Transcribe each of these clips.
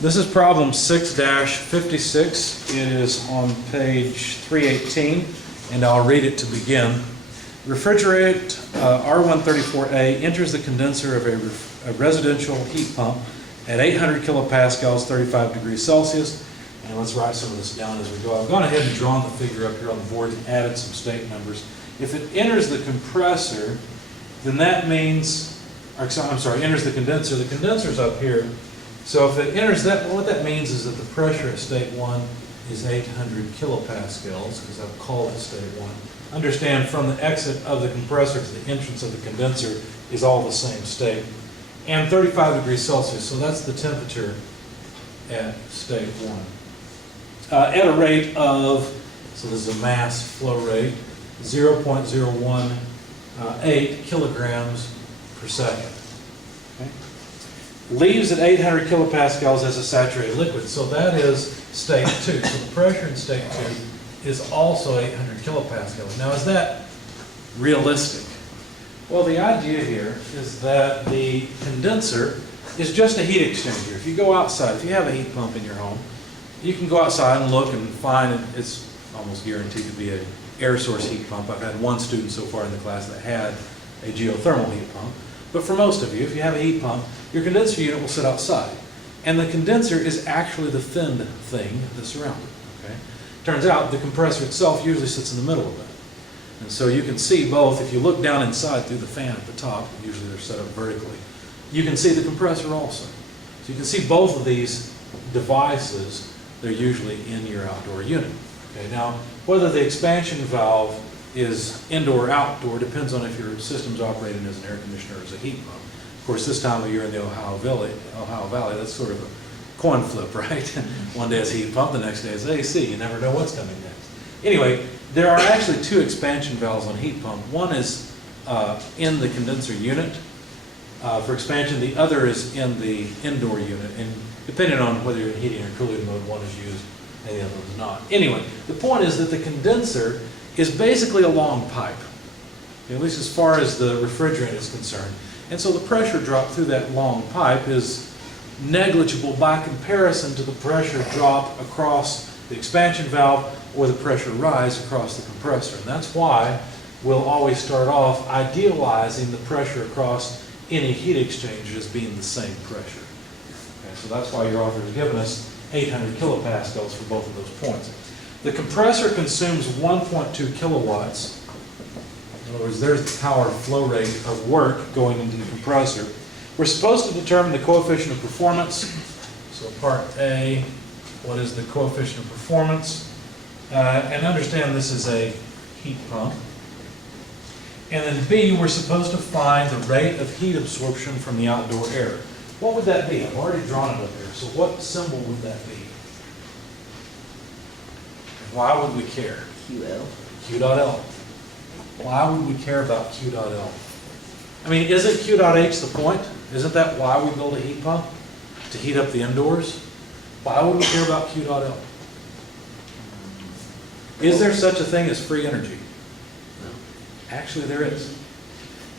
This is problem 6-56. It is on page 318, and I'll read it to begin. Refrigerant R134A enters the condenser of a residential heat pump at 800 kilopascals, 35 degrees Celsius. And let's write some of this down as we go. I've gone ahead and drawn the figure up here on the board and added some state numbers. If it enters the compressor, then that means, enters the condenser. The condenser's up here. So if it enters that, what that means is that the pressure at state 1 is 800 kilopascals, because I've called it state 1. Understand, from the exit of the compressor to the entrance of the condenser is all the same state. And 35 degrees Celsius, so that's the temperature at state 1. At a rate of, so this is a mass flow rate, 0.018 kilograms per second. Okay. Leaves at 800 kilopascals as a saturated liquid, so that is state 2. So the pressure in state 2 is also 800 kilopascals. Now, is that realistic? Well, the idea here is that the condenser is just a heat exchanger. If you go outside, if you have a heat pump in your home, you can go outside and look and find it's almost guaranteed to be an air source heat pump. I've had one student so far in the class that had a geothermal heat pump. But for most of you, if you have a heat pump, your condenser unit will sit outside. And the condenser is actually the thinned thing that's around it. Okay? Turns out the compressor itself usually sits in the middle of that. And so you can see both, if you look down inside through the fan at the top, usually they're set up vertically, you can see the compressor also. So you can see both of these devices, they're usually in your outdoor unit. Okay? Now, whether the expansion valve is indoor or outdoor depends on if your system's operating as an air conditioner or as a heat pump. Of course, this time of year in the Ohio Valley, that's sort of a coin flip, right? One day it's a heat pump, the next day it's AC. You never know what's coming next. Anyway, there are actually two expansion valves on a heat pump. One is in the condenser unit for expansion. The other is in the indoor unit. And depending on whether you're in heating or cooling mode, one is used and the other one is not. Anyway, the point is that the condenser is basically a long pipe, at least as far as the refrigerant is concerned. And so the pressure drop through that long pipe is negligible by comparison to the pressure drop across the expansion valve or the pressure rise across the compressor. And that's why we'll always start off idealizing the pressure across any heat exchanger as being the same pressure. Okay, so that's why your author has given us 800 kilopascals for both of those points. The compressor consumes 1.2 kilowatts. In other words, there's the power flow rate of work going into the compressor. We're supposed to determine the coefficient of performance. So part A, what is the coefficient of performance? And understand this is a heat pump. And then B, we're supposed to find the rate of heat absorption from the outdoor air. What would that be? I've already drawn it up here. So what symbol would that be? Why would we care? QL. Q.L. Why would we care about Q.L? I mean, isn't Q.H the point? Isn't that why we build a heat pump? To heat up the indoors? Why would we care about Q.L? Is there such a thing as free energy? No. Actually, there is.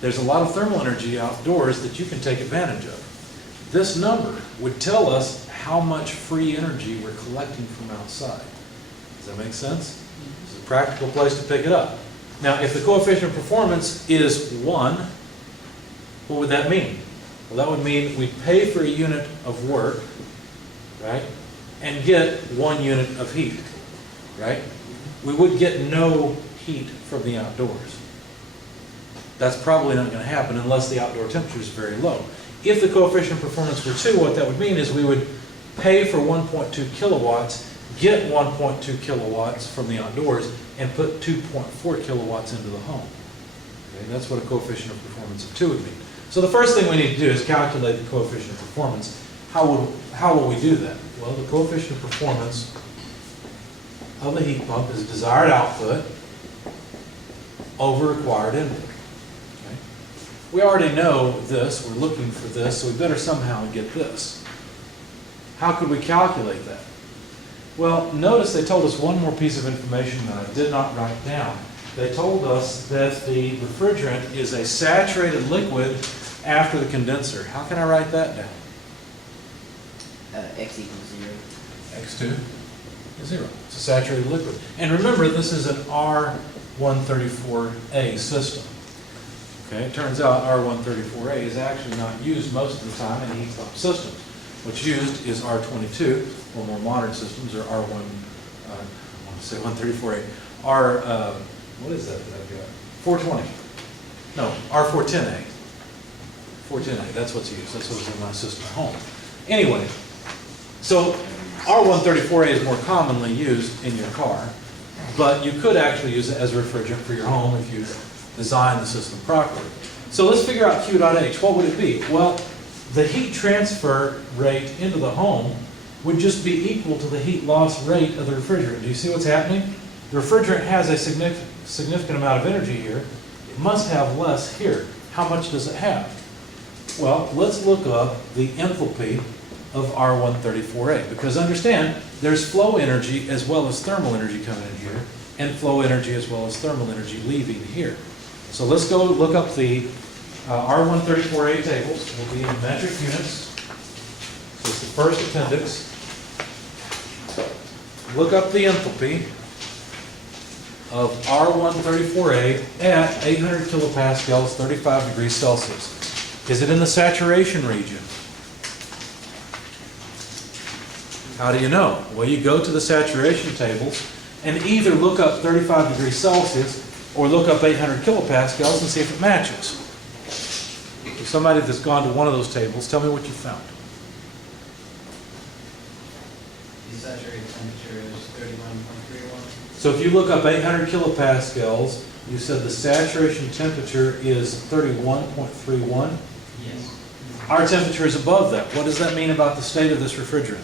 There's a lot of thermal energy outdoors that you can take advantage of. This number would tell us how much free energy we're collecting from outside. Does that make sense? It's a practical place to pick it up. Now, if the coefficient of performance is 1, what would that mean? Well, that would mean we pay for a unit of work, right, and get 1 unit of heat, right? We would get no heat from the outdoors. That's probably not going to happen unless the outdoor temperature is very low. If the coefficient of performance were 2, what that would mean is we would pay for 1.2 kilowatts, get 1.2 kilowatts from the outdoors, and put 2.4 kilowatts into the home. Okay, that's what a coefficient of performance of 2 would mean. So the first thing we need to do is calculate the coefficient of performance. How will we do that? Well, the coefficient of performance of the heat pump is desired output over required input. Okay? We already know this. We're looking for this, so we better somehow get this. How could we calculate that? Well, notice they told us one more piece of information that I did not write down. They told us that the refrigerant is a saturated liquid after the condenser. How can I write that down? X equals 0. X2 is 0. It's a saturated liquid. And remember, this is an R134A system. Okay, it turns out R134A is actually not used most of the time in heat pump systems. What's used is R22, or more modern systems, or I want to say 134A. What is that I've got? 420. No, R410A. 410A, that's what's used. That's what's in my system at home. Anyway, so R134A is more commonly used in your car, but you could actually use it as a refrigerant for your home if you design the system properly. So let's figure out Q.H. What would it be? Well, the heat transfer rate into the home would just be equal to the heat loss rate of the refrigerant. Do you see what's happening? The refrigerant has a significant amount of energy here. It must have less here. How much does it have? Well, let's look up the enthalpy of R134A, because understand, there's flow energy as well as thermal energy coming in here, and flow energy as well as thermal energy leaving here. So let's go look up the R134A tables. Will be in metric units. So it's the first appendix. Look up the enthalpy of R134A at 800 kilopascals, 35 degrees Celsius. Is it in the saturation region? How do you know? Well, you go to the saturation tables and either look up 35 degrees Celsius or look up 800 kilopascals and see if it matches. So somebody that's gone to one of those tables, tell me what you found. The saturated temperature is 31.31. So if you look up 800 kilopascals, you said the saturation temperature is 31.31. Yes. Our temperature is above that. What does that mean about the state of this refrigerant?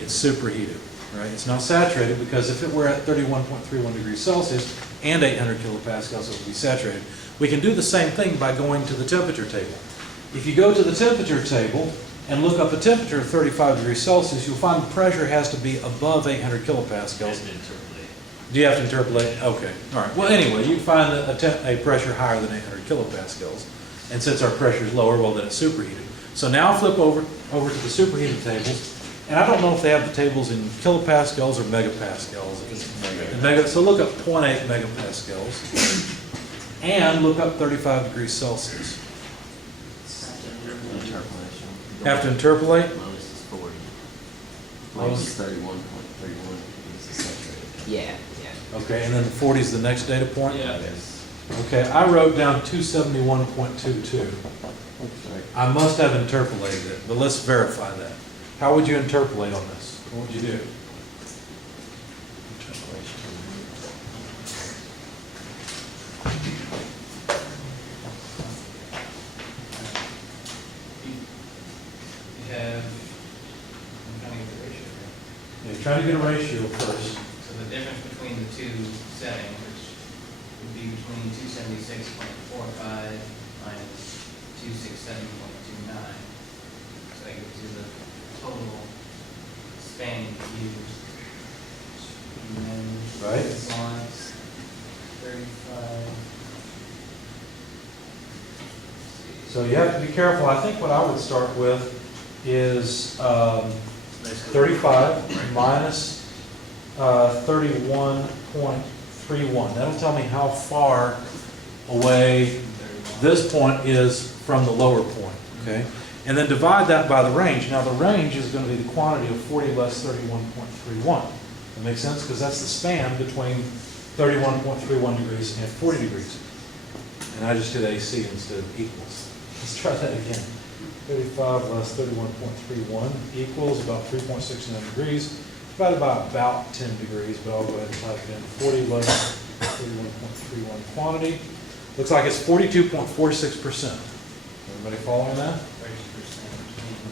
It's superheated, right? It's not saturated, because if it were at 31.31 degrees Celsius and 800 kilopascals, it would be saturated. We can do the same thing by going to the temperature table. If you go to the temperature table and look up a temperature of 35 degrees Celsius, you'll find the pressure has to be above 800 kilopascals. Do you have to interpolate? Okay, all right. Well, anyway, you find a pressure higher than 800 kilopascals. And since our pressure is lower, well, then it's superheated. So now flip over to the superheated tables. And I don't know if they have the tables in kilopascals or megapascals. So look up 0.8 megapascals and look up 35 degrees Celsius. Interpolation. Have to interpolate? Lowest is 40. Lowest? Lowest is 31.31 because it's saturated. Yeah, yeah. Okay, and then the 40 is the next data point? Yeah. Yes. Okay, I wrote down 271.22. I must have interpolated it, but let's verify that. How would you interpolate on this? What would you do? You have, I'm trying to get the ratio here. You're trying to get a ratio first. So the difference between the two settings, which would be between 276.45 minus 267.29. So that gives you the total span used. And then Right. this one's 35. So you have to be careful. I think what I would start with is 35 minus 31.31. That'll tell me how far away this point is from the lower point, okay? And then divide that by the range. Now the range is going to be the quantity of 40 less 31.31. That makes sense? Because that's the span between 31.31 degrees and 40 degrees. And I just did AC instead of equals. Let's try that again. 35 less 31.31 equals about 3.69 degrees, divided by about 10 degrees, but I'll go ahead and type it in. 40 less 31.31 quantity. Looks like it's 42.46%. Everybody following that? 30%.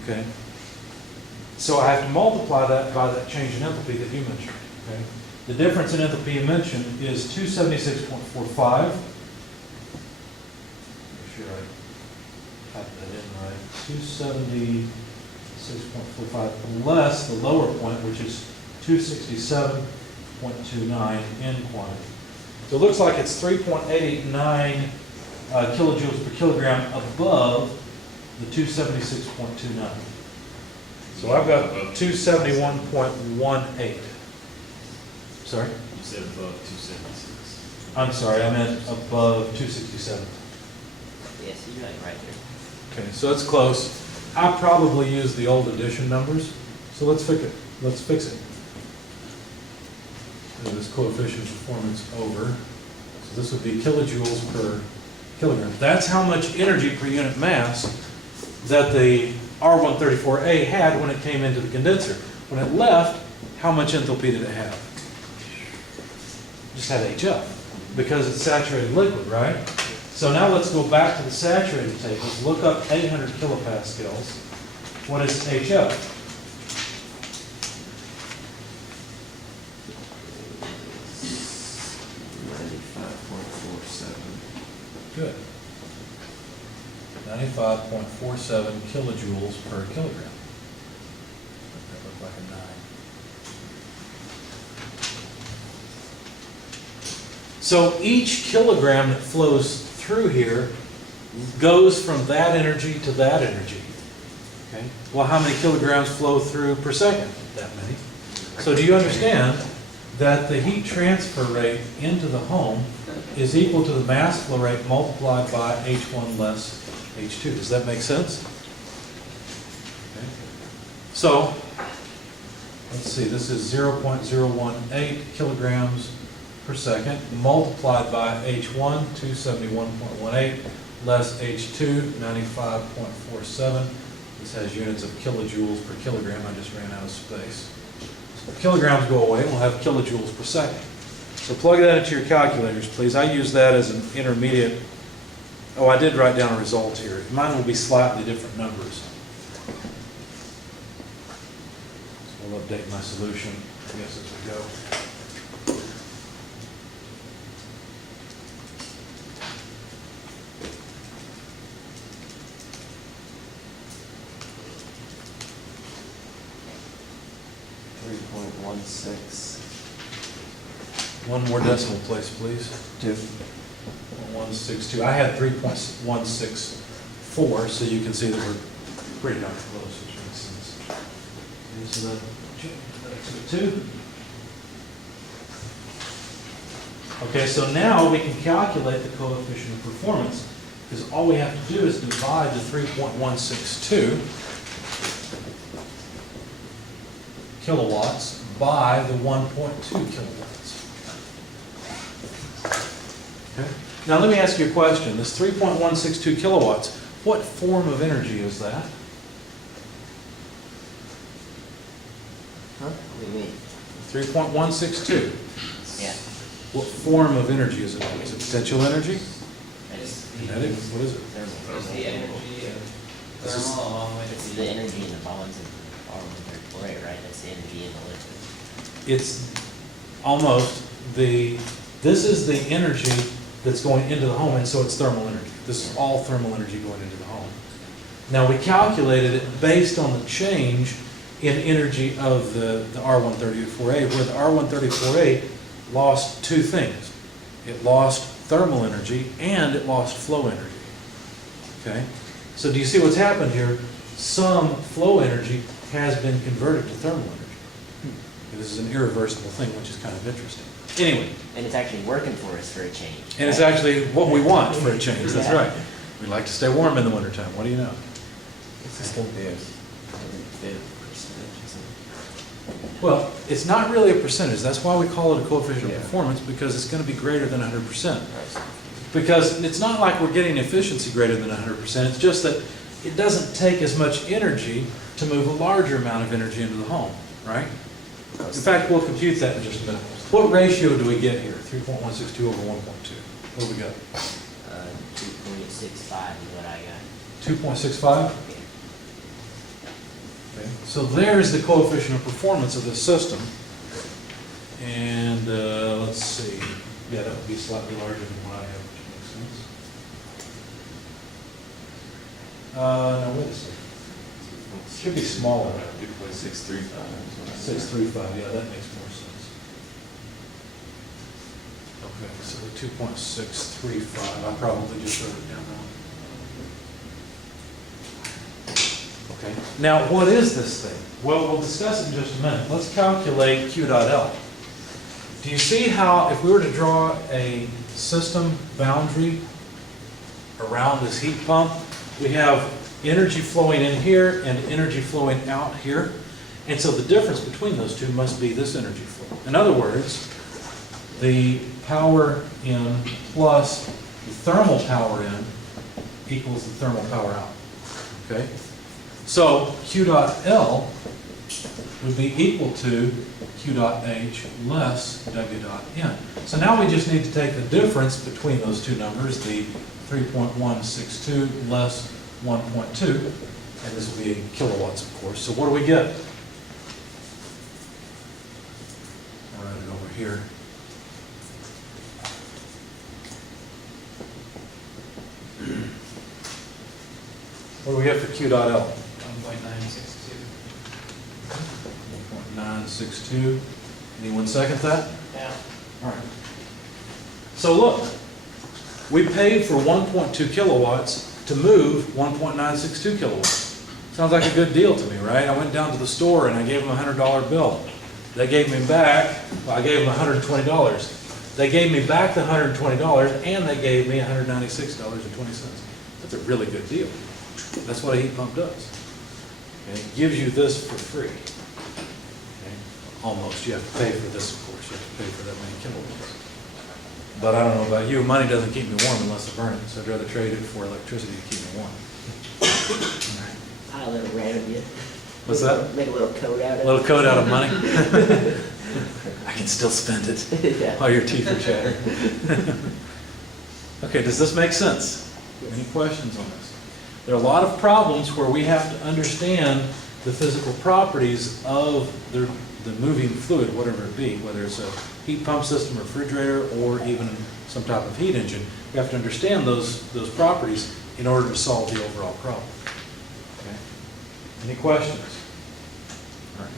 Okay. So I have to multiply that by that change in enthalpy that you mentioned. Okay. The difference in enthalpy you mentioned is 276.45. Make sure I type that in right. 276.45 less the lower point, which is 267.29 in quantity. So it looks like it's 3.889 kilojoules per kilogram above the 276.29. So I've got 271.18. Sorry? You said above 276. I'm sorry, I meant above 267. Yes, you're right there. Okay, so it's close. I probably used the old edition numbers, so let's fix it. Let's fix it. Move this coefficient of performance over. So this would be kilojoules per kilogram. That's how much energy per unit mass that the R134A had when it came into the condenser. When it left, how much enthalpy did it have? Just had HF, because it's saturated liquid, right? So now let's go back to the saturated tables, look up 800 kilopascals. What is HF? Good. 95.47 kilojoules per kilogram. That looked like a 9. So each kilogram that flows through here goes from that energy to that energy. Okay. Well, how many kilograms flow through per second? That many. So do you understand that the heat transfer rate into the home is equal to the mass flow rate multiplied by H1 less H2? Does that make sense? Okay. So, let's see, this is 0.018 kilograms per second multiplied by H1, 271.18, less H2, 95.47. This has units of kilojoules per kilogram. I just ran out of space. So the kilograms go away, and we'll have kilojoules per second. So plug that into your calculators, please. I use that as an intermediate. Oh, I did write down a result here. Mine will be slightly different numbers. So we'll update my solution, I guess, as we go. One more decimal place, please. 162. I had 3.164, so you can see that we're pretty darn close, which makes sense. Okay, so that's a 2. Okay, so now we can calculate the coefficient of performance, because all we have to do is divide the 3.162 kilowatts by the 1.2 kilowatts. Okay. Now let me ask you a question. This 3.162 kilowatts, what form of energy is that? Huh? What do you mean? 3.162. Yeah. What form of energy is it? Is it potential energy? It's Kinetic? What is it? Thermal. It's the energy of This is- thermal along with It's the energy in the bonds of R134A, right? That's the energy in the liquid. It's almost this is the energy that's going into the home, and so it's thermal energy. This is all thermal energy going into the home. Now, we calculated it based on the change in energy of the R134A, where the R134A lost two things. It lost thermal energy and it lost flow energy. Okay? So do you see what's happened here? Some flow energy has been converted to thermal energy. This is an irreversible thing, which is kind of interesting. Anyway, And it's actually working for us for a change. and it's actually what we want for a change, that's Yeah. right. We like to stay warm in the wintertime, what do you know? Well, it's not really a percentage, that's why we call it a coefficient of performance, because it's going to be greater than 100%. Because it's not like we're getting efficiency greater than 100%, it's just that it doesn't take as much energy to move a larger amount of energy into the home, right? In fact, we'll compute that in just a minute. What ratio do we get here? 3.162 over 1.2. What do we got? 2.65 is what I got. 2.65? Okay. So there's the coefficient of performance of this system. And let's see. Yeah, that would be slightly larger than what I have, which makes sense. No, wait a second. Should be smaller. 2.635. 635, yeah, that makes more sense. Okay, so the 2.635, I probably just wrote it down wrong. Okay. Now, what is this thing? Well, we'll discuss it in just a minute. Let's calculate Q dot L. Do you see how if we were to draw a system boundary around this heat pump, we have energy flowing in here and energy flowing out here? And so the difference between those two must be this energy flow. In other words, the power in plus the thermal power in equals the thermal power out. Okay? So Q dot L would be equal to Q dot H less W dot N. So now we just need to take the difference between those two numbers, the 3.162 less 1.2, and this will be in kilowatts, of course. So what do we get? I'll write it over here. What do we get for Q dot L? 1.962. 1.962. Anyone second that? Yeah. All right. So look, we paid for 1.2 kilowatts to move 1.962 kilowatts. Sounds like a good deal to me, right? I went down to the store and I gave them a $100 bill. They gave me back, well, I gave them $120. They gave me back the $120 and they gave me $196.20. That's a really good deal. That's what a heat pump does. Okay? It gives you this for free. Okay? Almost. You have to pay for this, of course. You have to pay for that many kilowatts. But I don't know about you, money doesn't keep me warm unless I burn it, so I'd rather trade it for electricity to keep me warm. Pile it around you. What's that? Make a little coat out of A it. little coat out of money? I can still spend it Yeah. while your teeth are chattering. Okay, does this make sense? Any questions on this? There are a lot of problems where we have to understand the physical properties of the moving fluid, whatever it be, whether it's a heat pump system, refrigerator, or even some type of heat engine. We have to understand those properties in order to solve the overall problem. Okay? Any questions? All right.